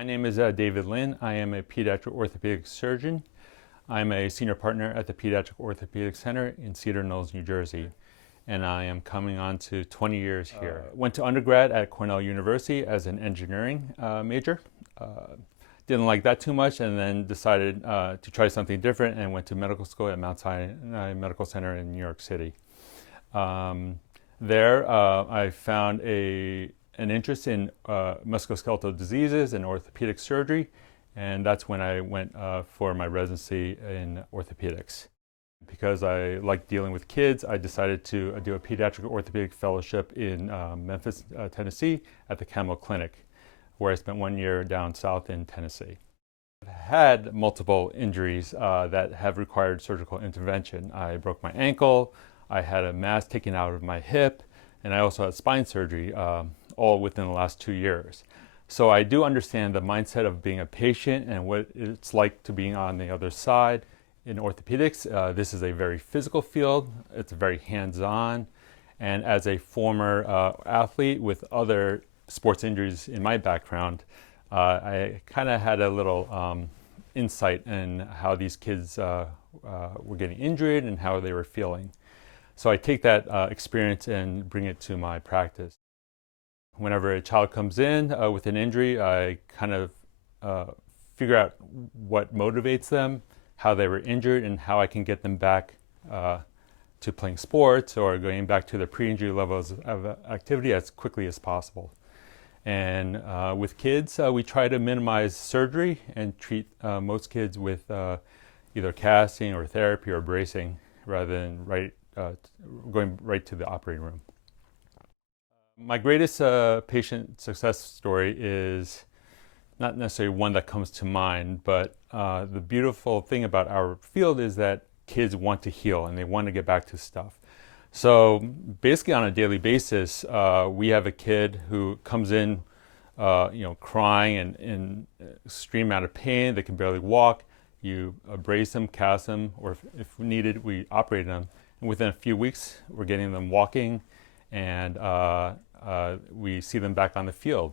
My name is David Lin. I am a pediatric orthopedic surgeon. I'm a senior partner at the Pediatric Orthopedic Center in Cedar Knolls, New Jersey, and I am coming on to 20 years here. Went to undergrad at Cornell University as an engineering major. Didn't like that too much, and then decided to try something different and went to medical school at Mount Sinai Medical Center in New York City. There I found an interest in musculoskeletal diseases and orthopedic surgery, and that's when I went for my residency in orthopedics. Because I like dealing with kids, I decided to do a pediatric orthopedic fellowship in Memphis, Tennessee at the Camel Clinic, where I spent 1 year down south in Tennessee. I've had multiple injuries that have required surgical intervention. I broke my ankle, I had a mass taken out of my hip, and I also had spine surgery, all within the last 2 years. So I do understand the mindset of being a patient and what it's like to being on the other side. In orthopedics, this is a very physical field, it's very hands-on, and as a former athlete with other sports injuries in my background, I kind of had a little insight in how these kids were getting injured and how they were feeling. So I take that experience and bring it to my practice. Whenever a child comes in with an injury, I kind of figure out what motivates them, how they were injured, and how I can get them back to playing sports or going back to their pre-injury levels of activity as quickly as possible. And with kids, we try to minimize surgery and treat most kids with either casting or therapy or bracing rather than going right to the operating room. My greatest patient success story is not necessarily one that comes to mind, but the beautiful thing about our field is that kids want to heal and they want to get back to stuff. So basically on a daily basis, we have a kid who comes in crying and in extreme amount of pain. They can barely walk. You brace them, cast them, or if needed, we operate them. And within a few weeks, we're getting them walking, and we see them back on the field.